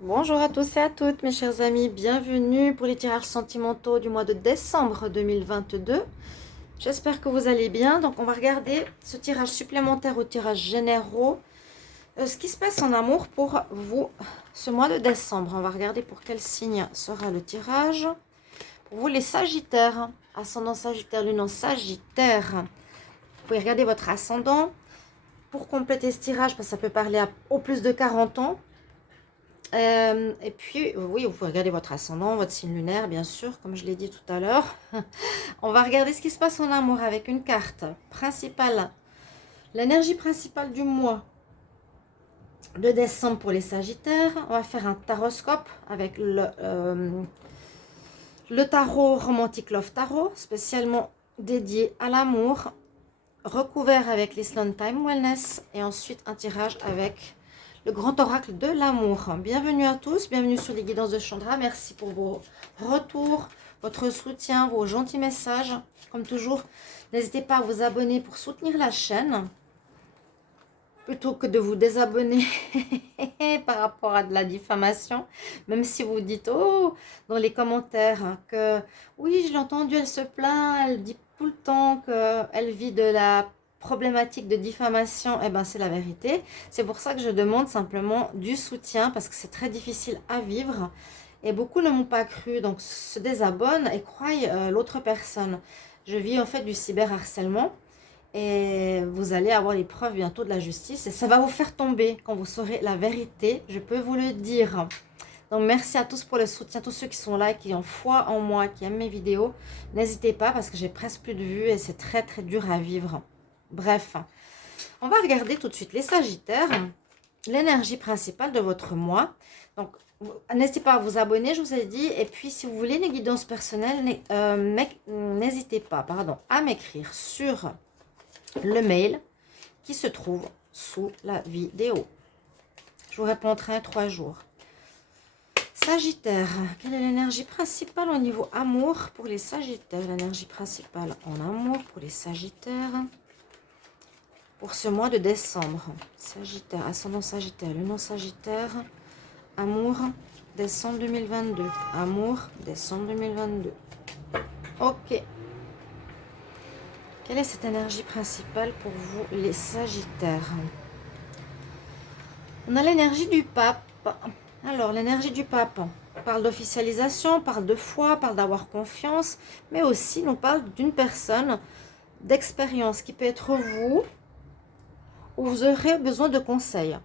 Bonjour à tous et à toutes mes chers amis, bienvenue pour les tirages sentimentaux du mois de décembre 2022. J'espère que vous allez bien. Donc on va regarder ce tirage supplémentaire aux tirages généraux. Ce qui se passe en amour pour vous ce mois de décembre. On va regarder pour quel signe sera le tirage. Pour vous les sagittaires, ascendant sagittaire, lune en sagittaire. Vous pouvez regarder votre ascendant. Pour compléter ce tirage, parce que ça peut parler au plus de 40 ans. Et puis, oui, vous pouvez regarder votre ascendant, votre signe lunaire, bien sûr, comme je l'ai dit tout à l'heure. On va regarder ce qui se passe en amour avec une carte principale. L'énergie principale du mois de décembre pour les Sagittaires. On va faire un taroscope avec le tarot Romantic Love Tarot, spécialement dédié à l'amour, recouvert avec l'Island Time Wellness, et ensuite un tirage avec le grand oracle de l'amour. Bienvenue à tous, bienvenue sur les guidances de Chandra. Merci pour vos retours, votre soutien, vos gentils messages. Comme toujours, n'hésitez pas à vous abonner pour soutenir la chaîne, plutôt que de vous désabonner par rapport à de la diffamation. Même si vous dites, oh, dans les commentaires, que oui, je l'ai entendu, elle se plaint, elle dit tout le temps qu'elle vit de la problématique de diffamation. Eh bien, c'est la vérité. C'est pour ça que je demande simplement du soutien, parce que c'est très difficile à vivre. Et beaucoup ne m'ont pas cru, donc se désabonnent et croient l'autre personne. Je vis en fait du cyberharcèlement. Et vous allez avoir les preuves bientôt de la justice. Et ça va vous faire tomber quand vous saurez la vérité, je peux vous le dire. Donc merci à tous pour le soutien, tous ceux qui sont là, qui ont foi en moi, qui aiment mes vidéos. N'hésitez pas parce que j'ai presque plus de vues et c'est très très dur à vivre. Bref, on va regarder tout de suite les Sagittaires, l'énergie principale de votre mois. Donc n'hésitez pas à vous abonner, je vous ai dit. Et puis si vous voulez les guidances personnelles, n'hésitez pas à m'écrire sur le mail qui se trouve sous la vidéo. Je vous répondrai en 3 jours. Sagittaire, quelle est l'énergie principale au niveau amour pour les Sagittaires? L'énergie principale en amour pour les Sagittaires pour ce mois de décembre. Sagittaire, ascendant Sagittaire, lune en Sagittaire, amour, décembre 2022. Amour, décembre 2022. Ok. Quelle est cette énergie principale pour vous, les Sagittaires? On a l'énergie du pape. Alors, l'énergie du pape parle d'officialisation, parle de foi, parle d'avoir confiance, mais aussi nous parle d'une personne d'expérience qui peut être vous, où vous aurez besoin de conseils.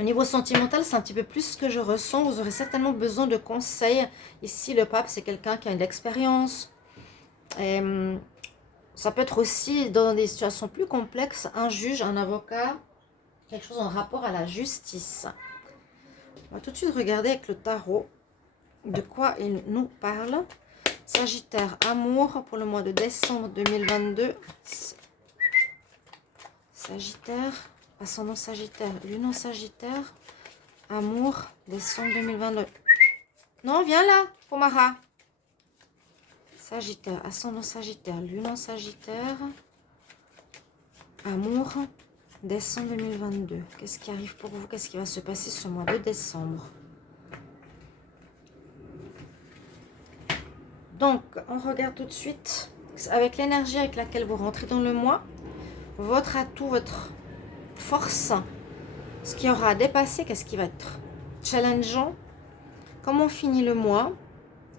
Au niveau sentimental, c'est un petit peu plus ce que je ressens. Vous aurez certainement besoin de conseils. Ici, le pape, c'est quelqu'un qui a une expérience. Et ça peut être aussi, dans des situations plus complexes, un juge, un avocat, quelque chose en rapport à la justice. On va tout de suite regarder avec le tarot de quoi il nous parle. Sagittaire, amour pour le mois de décembre 2022. Sagittaire, ascendant Sagittaire, lune en Sagittaire, amour, décembre 2022. Non, viens là, Pomara. Sagittaire, ascendant Sagittaire, lune en Sagittaire, amour, décembre 2022. Qu'est-ce qui arrive pour vous? Qu'est-ce qui va se passer ce mois de décembre? Donc, on regarde tout de suite, avec l'énergie avec laquelle vous rentrez dans le mois, votre atout, votre force, ce qui aura à dépasser, qu'est-ce qui va être challengeant, comment finit le mois,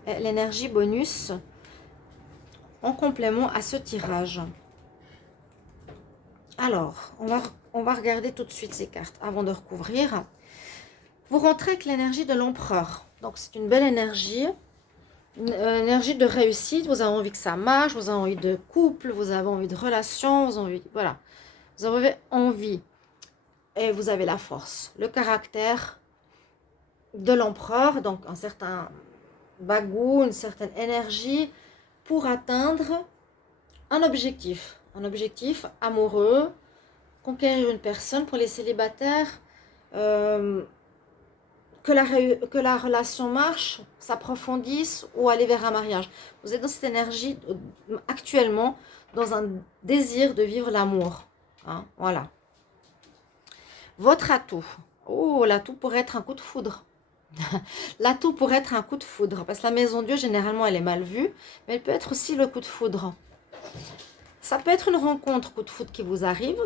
l'énergie bonus en complément à ce tirage. Alors, on va regarder tout de suite ces cartes avant de recouvrir. Vous rentrez avec l'énergie de l'empereur. Donc, c'est une belle énergie. Une énergie de réussite. Vous avez envie que ça marche. Vous avez envie de couple. Vous avez envie de relation. Vous avez envie, voilà. Vous avez envie. Et vous avez la force. Le caractère de l'empereur. Donc, un certain bagou, une certaine énergie pour atteindre un objectif. Un objectif amoureux, conquérir une personne. Pour les célibataires, que la relation marche, s'approfondisse ou aller vers un mariage. Vous êtes dans cette énergie actuellement, dans un désir de vivre l'amour. Hein, voilà. Votre atout, Oh, l'atout pourrait être un coup de foudre. L'atout pourrait être un coup de foudre. Parce que la maison Dieu, généralement, elle est mal vue. Mais elle peut être aussi le coup de foudre. Ça peut être une rencontre coup de foudre qui vous arrive.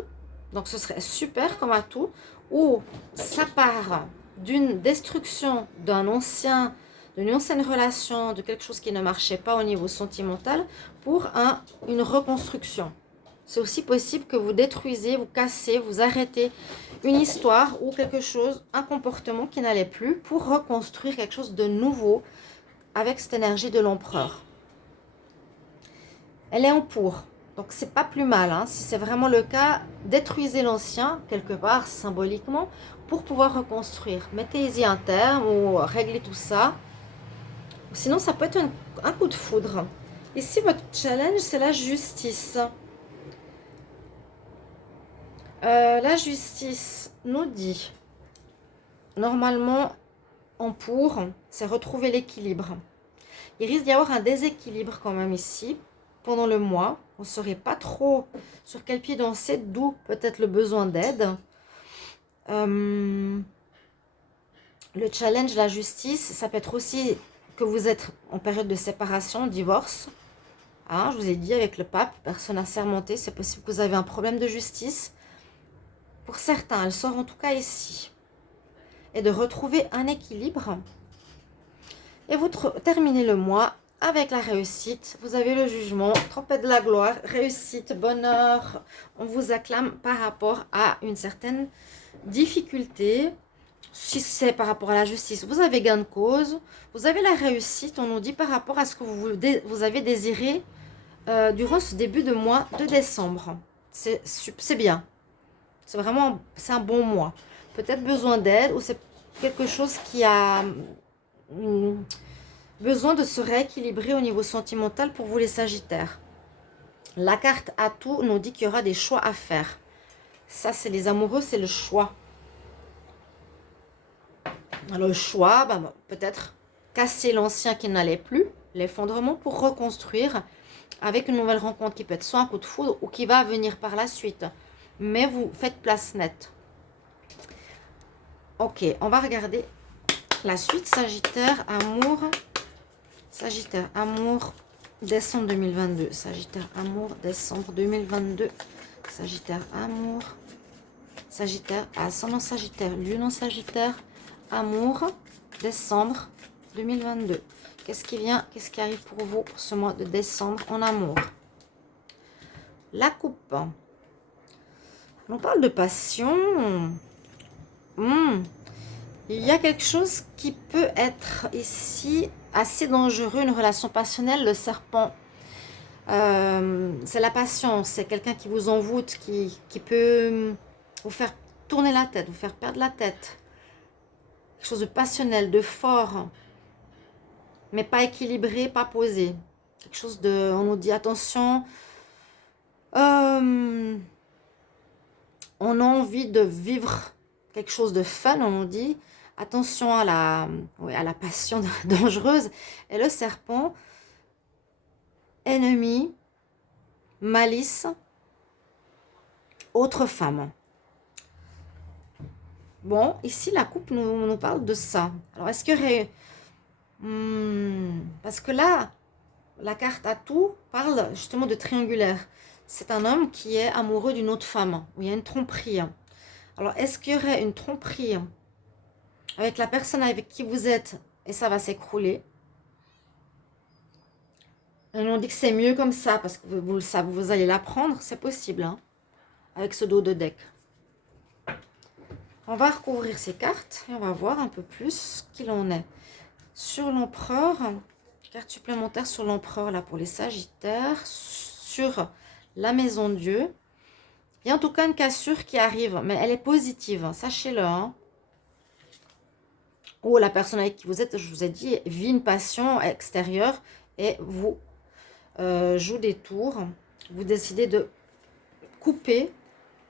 Donc, ce serait super comme atout. Ou ça part d'une destruction d'une ancienne relation, de quelque chose qui ne marchait pas au niveau sentimental, pour une reconstruction. C'est aussi possible que vous détruisez, vous cassez, vous arrêtez une histoire ou quelque chose, un comportement qui n'allait plus, pour reconstruire quelque chose de nouveau avec cette énergie de l'empereur. Elle est en pour. Donc c'est pas plus mal, hein. Si c'est vraiment le cas, détruisez l'ancien quelque part symboliquement pour pouvoir reconstruire. Mettez-y un terme ou réglez tout ça. Sinon ça peut être un coup de foudre. Ici votre challenge c'est la justice. La justice nous dit, normalement en pour, c'est retrouver l'équilibre. Il risque d'y avoir un déséquilibre quand même ici pendant le mois. On ne saurait pas trop sur quel pied danser, d'où peut-être le besoin d'aide. Le challenge, la justice, ça peut être aussi que vous êtes en période de séparation, divorce. Hein, je vous ai dit avec le pape, personne assermenté, c'est possible que vous avez un problème de justice. Pour certains, elle sort en tout cas ici. Et de retrouver un équilibre. Et vous terminez le mois avec la réussite. Vous avez le jugement, trompette de la gloire, réussite, bonheur. On vous acclame par rapport à une certaine difficulté. Si c'est par rapport à la justice, vous avez gain de cause. Vous avez la réussite, on nous dit, par rapport à ce que vous avez désiré durant ce début de mois de décembre. C'est bien. C'est un bon mois. Peut-être besoin d'aide ou c'est quelque chose qui a besoin de se rééquilibrer au niveau sentimental pour vous les Sagittaires. La carte atout nous dit qu'il y aura des choix à faire. Ça, c'est les amoureux, c'est le choix. Alors, le choix, peut-être casser l'ancien qui n'allait plus, l'effondrement, pour reconstruire avec une nouvelle rencontre qui peut être soit un coup de foudre ou qui va venir par la suite. Mais vous faites place nette. Ok, on va regarder la suite. Sagittaire, amour. Sagittaire, amour, décembre 2022. Sagittaire, amour, décembre 2022. Sagittaire, amour. Sagittaire, ascendant Sagittaire, lune en Sagittaire, amour, décembre 2022. Qu'est-ce qui vient, qu'est-ce qui arrive pour vous pour ce mois de décembre en amour? La coupe. On parle de passion. Il y a quelque chose qui peut être ici assez dangereux, une relation passionnelle, le serpent. C'est la passion, c'est quelqu'un qui vous envoûte, qui peut vous faire tourner la tête, vous faire perdre la tête. Quelque chose de passionnel, de fort, mais pas équilibré, pas posé. Quelque chose de, on nous dit attention, on a envie de vivre quelque chose de fun, on nous dit attention à la passion dangereuse. Et le serpent, ennemi, malice, autre femme. Bon, ici, la coupe nous parle de ça. Alors, est-ce qu'il y aurait... parce que là, la carte atout parle justement de triangulaire. C'est un homme qui est amoureux d'une autre femme, où il y a une tromperie. Alors, est-ce qu'il y aurait une tromperie avec la personne avec qui vous êtes et ça va s'écrouler? Et on dit que c'est mieux comme ça, parce que vous allez l'apprendre, c'est possible, hein, avec ce dos de deck. On va recouvrir ces cartes et on va voir un peu plus ce qu'il en est. Sur l'empereur, carte supplémentaire sur l'empereur là pour les Sagittaires, sur la maison Dieu. Il y a en tout cas une cassure qui arrive, mais elle est positive, hein, sachez-le. Hein. Ou la personne avec qui vous êtes, je vous ai dit, vit une passion extérieure et vous joue des tours. Vous décidez de couper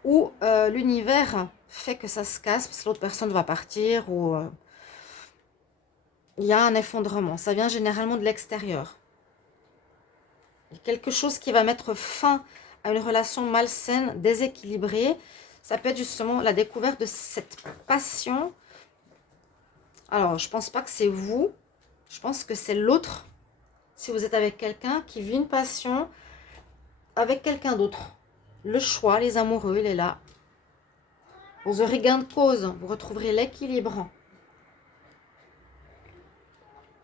ou l'univers fait que ça se casse parce que l'autre personne va partir ou il y a un effondrement. Ça vient généralement de l'extérieur. Quelque chose qui va mettre fin à une relation malsaine, déséquilibrée. Ça peut être justement la découverte de cette passion. Alors, je pense pas que c'est vous. Je pense que c'est l'autre. Si vous êtes avec quelqu'un qui vit une passion avec quelqu'un d'autre. Le choix, les amoureux, il est là. Vous aurez gain de cause. Vous retrouverez l'équilibre.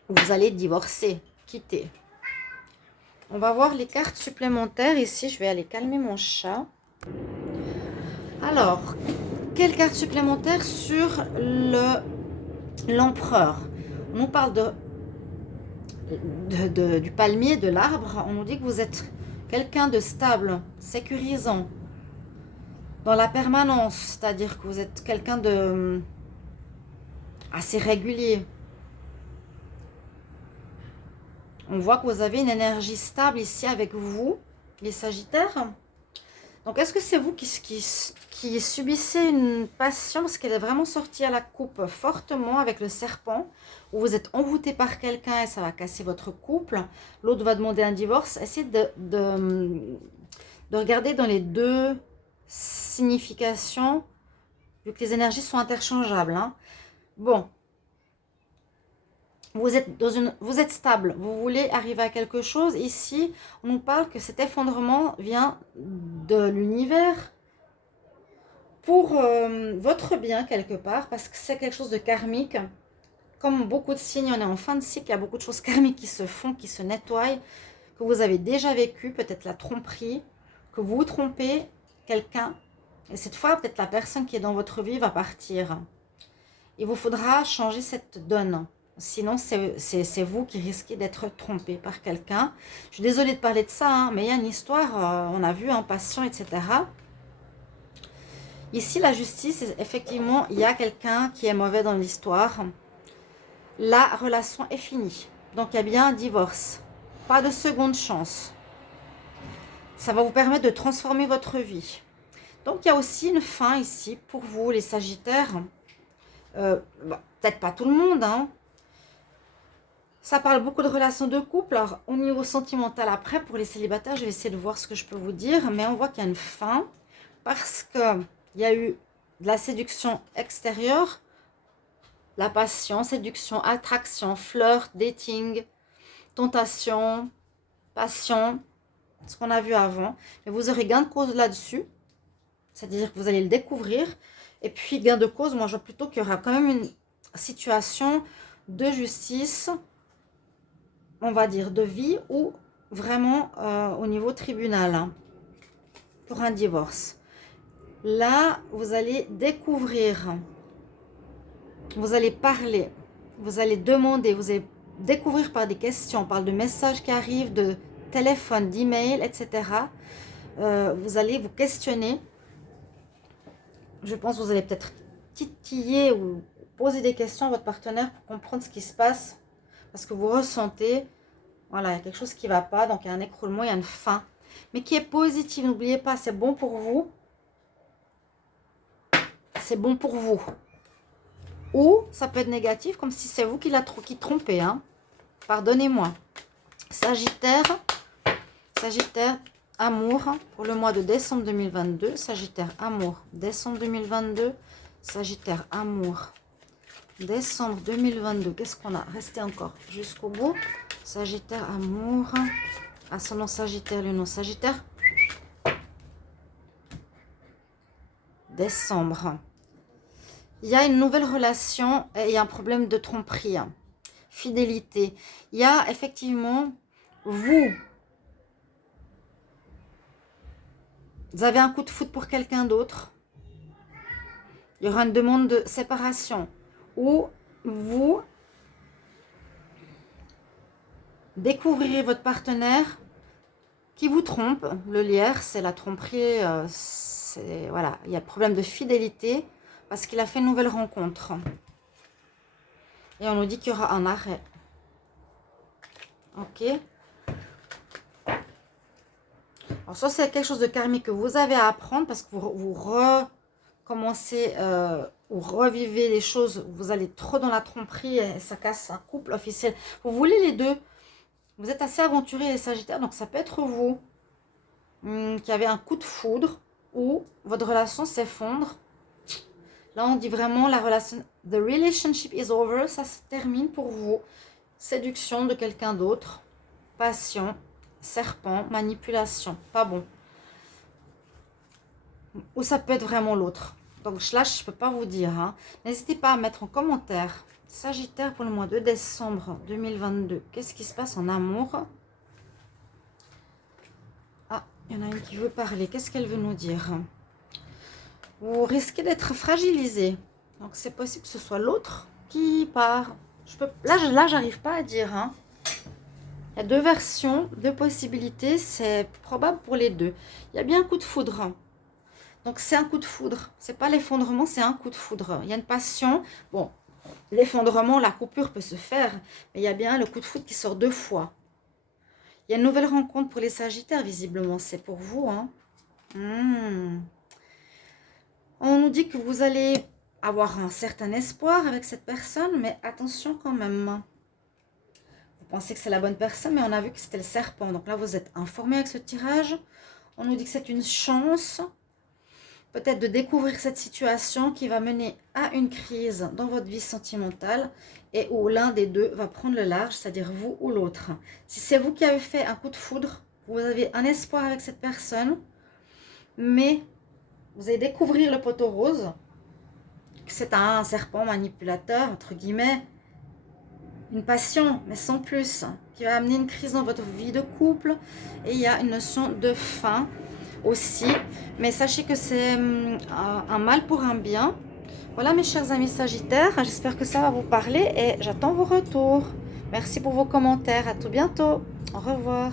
Vous allez divorcer, quitter. On va voir les cartes supplémentaires. Ici, je vais aller calmer mon chat. Alors, quelle carte supplémentaire sur l'empereur? On nous parle du palmier, de l'arbre. On nous dit que vous êtes quelqu'un de stable, sécurisant, dans la permanence. C'est-à-dire que vous êtes quelqu'un de assez régulier. On voit que vous avez une énergie stable ici avec vous, les Sagittaires. Donc, est-ce que c'est vous qui subissez une passion, parce qu'elle est vraiment sortie à la coupe fortement avec le serpent, où vous êtes envoûté par quelqu'un et ça va casser votre couple. L'autre va demander un divorce. Essayez de regarder dans les deux significations, vu que les énergies sont interchangeables. Hein. Bon. Vous êtes stable, vous voulez arriver à quelque chose. Ici, on nous parle que cet effondrement vient de l'univers pour votre bien quelque part, parce que c'est quelque chose de karmique. Comme beaucoup de signes, on est en fin de cycle, il y a beaucoup de choses karmiques qui se font, qui se nettoient, que vous avez déjà vécu, peut-être la tromperie, que vous trompez quelqu'un. Et cette fois, peut-être la personne qui est dans votre vie va partir. Il vous faudra changer cette donne. Sinon, c'est vous qui risquez d'être trompé par quelqu'un. Je suis désolée de parler de ça, hein, mais il y a une histoire, on a vu un patient, etc. Ici, la justice, effectivement, il y a quelqu'un qui est mauvais dans l'histoire. La relation est finie. Donc, il y a bien un divorce. Pas de seconde chance. Ça va vous permettre de transformer votre vie. Donc, il y a aussi une fin ici pour vous, les Sagittaires. Peut-être pas tout le monde, hein. Ça parle beaucoup de relations de couple. Alors, au niveau sentimental, après, pour les célibataires, je vais essayer de voir ce que je peux vous dire. Mais on voit qu'il y a une fin parce qu'il y a eu de la séduction extérieure, la passion, séduction, attraction, flirt, dating, tentation, passion, ce qu'on a vu avant. Mais vous aurez gain de cause là-dessus. C'est-à-dire que vous allez le découvrir. Et puis, gain de cause, moi, je vois plutôt qu'il y aura quand même une situation de justice, on va dire, de vie ou vraiment au niveau tribunal, hein, pour un divorce. Là, vous allez découvrir, vous allez parler, vous allez demander, vous allez découvrir par des questions, par de messages qui arrivent, de téléphone, d'email, etc. Vous allez vous questionner. Je pense que vous allez peut-être titiller ou poser des questions à votre partenaire pour comprendre ce qui se passe. Parce que vous ressentez, voilà, il y a quelque chose qui ne va pas. Donc, il y a un écroulement, il y a une fin. Mais qui est positive. N'oubliez pas, c'est bon pour vous. C'est bon pour vous. Ou ça peut être négatif, comme si c'est vous qui trompez. Hein. Pardonnez-moi. Sagittaire, amour pour le mois de décembre 2022. Sagittaire, amour, décembre 2022. Sagittaire, amour, décembre 2022. Qu'est-ce qu'on a? Restez encore jusqu'au bout. Sagittaire, amour. Ascendant Sagittaire, Lune Sagittaire. Décembre. Il y a une nouvelle relation et il y a un problème de tromperie. Fidélité. Il y a effectivement, vous avez un coup de foudre pour quelqu'un d'autre. Il y aura une demande de séparation. Ou vous découvrirez votre partenaire qui vous trompe. Le lierre, c'est la tromperie. Voilà, il y a problème de fidélité parce qu'il a fait une nouvelle rencontre. Et on nous dit qu'il y aura un arrêt. Ok. Alors ça, c'est quelque chose de karmique que vous avez à apprendre parce que vous recommencez ou revivez les choses. Vous allez trop dans la tromperie et ça casse un couple officiel. Vous voulez les deux. Vous êtes assez aventurés les Sagittaires, donc ça peut être vous qui avez un coup de foudre ou votre relation s'effondre. Là, on dit vraiment la relation, the relationship is over, ça se termine pour vous. Séduction de quelqu'un d'autre, passion, serpent, manipulation, pas bon. Ou ça peut être vraiment l'autre. Donc là, je ne peux pas vous dire. Hein. N'hésitez pas à mettre en commentaire. Sagittaire pour le mois de décembre 2022. Qu'est-ce qui se passe en amour? Ah, il y en a une qui veut parler. Qu'est-ce qu'elle veut nous dire? Vous risquez d'être fragilisé. Donc c'est possible que ce soit l'autre qui part. Là, j'arrive pas à dire. Hein. Il y a deux versions, deux possibilités. C'est probable pour les deux. Il y a bien un coup de foudre. Donc c'est un coup de foudre. C'est pas l'effondrement, c'est un coup de foudre. Il y a une passion. Bon, l'effondrement, la coupure peut se faire. Mais il y a bien le coup de foudre qui sort 2 fois. Il y a une nouvelle rencontre pour les Sagittaires, visiblement. C'est pour vous. Hein. On nous dit que vous allez avoir un certain espoir avec cette personne, mais attention quand même. Vous pensez que c'est la bonne personne, mais on a vu que c'était le serpent. Donc là, vous êtes informé avec ce tirage. On nous dit que c'est une chance, peut-être de découvrir cette situation qui va mener à une crise dans votre vie sentimentale et où l'un des deux va prendre le large, c'est-à-dire vous ou l'autre. Si c'est vous qui avez fait un coup de foudre, vous avez un espoir avec cette personne, mais vous allez découvrir le poteau rose, que c'est un serpent manipulateur, entre guillemets, une passion, mais sans plus, qui va amener une crise dans votre vie de couple. Et il y a une notion de fin aussi. Mais sachez que c'est un mal pour un bien. Voilà mes chers amis Sagittaires, j'espère que ça va vous parler et j'attends vos retours. Merci pour vos commentaires, à tout bientôt. Au revoir.